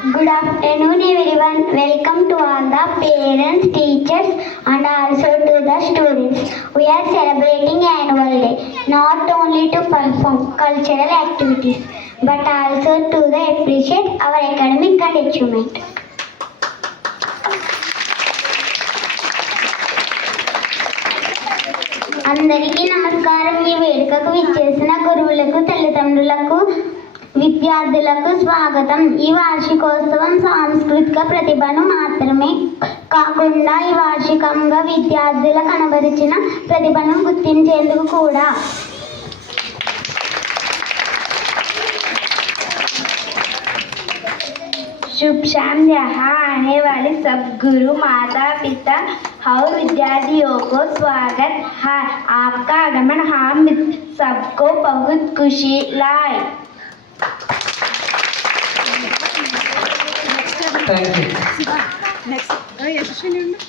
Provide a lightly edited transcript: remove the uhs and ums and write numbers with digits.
Good afternoon everyone. Welcome to all the parents, teachers and also to the students. We are celebrating annual day not only to perform cultural activities but also to appreciate our academic achievement. అందరికీ నమస్కారం. ఈ వేడుకకు విచ్చేసిన గురువులకు, తల్లిదండ్రులకు, విద్యార్థులకు స్వాగతం. ఈ వార్షికోత్సవం సాంస్కృతిక ప్రతిభను మాత్రమే కాకుండా ఈ వార్షికంగా విద్యార్థుల కనబరిచిన ప్రతిభను గుర్తించేందుకు కూడా. शुभ शाम। यहाँ आने वाले सब गुरु, माता, पिता और विद्यार्थियों को स्वागत है। आपका आगमन हम सबको बहुत खुशी लाए। Thank you. Next.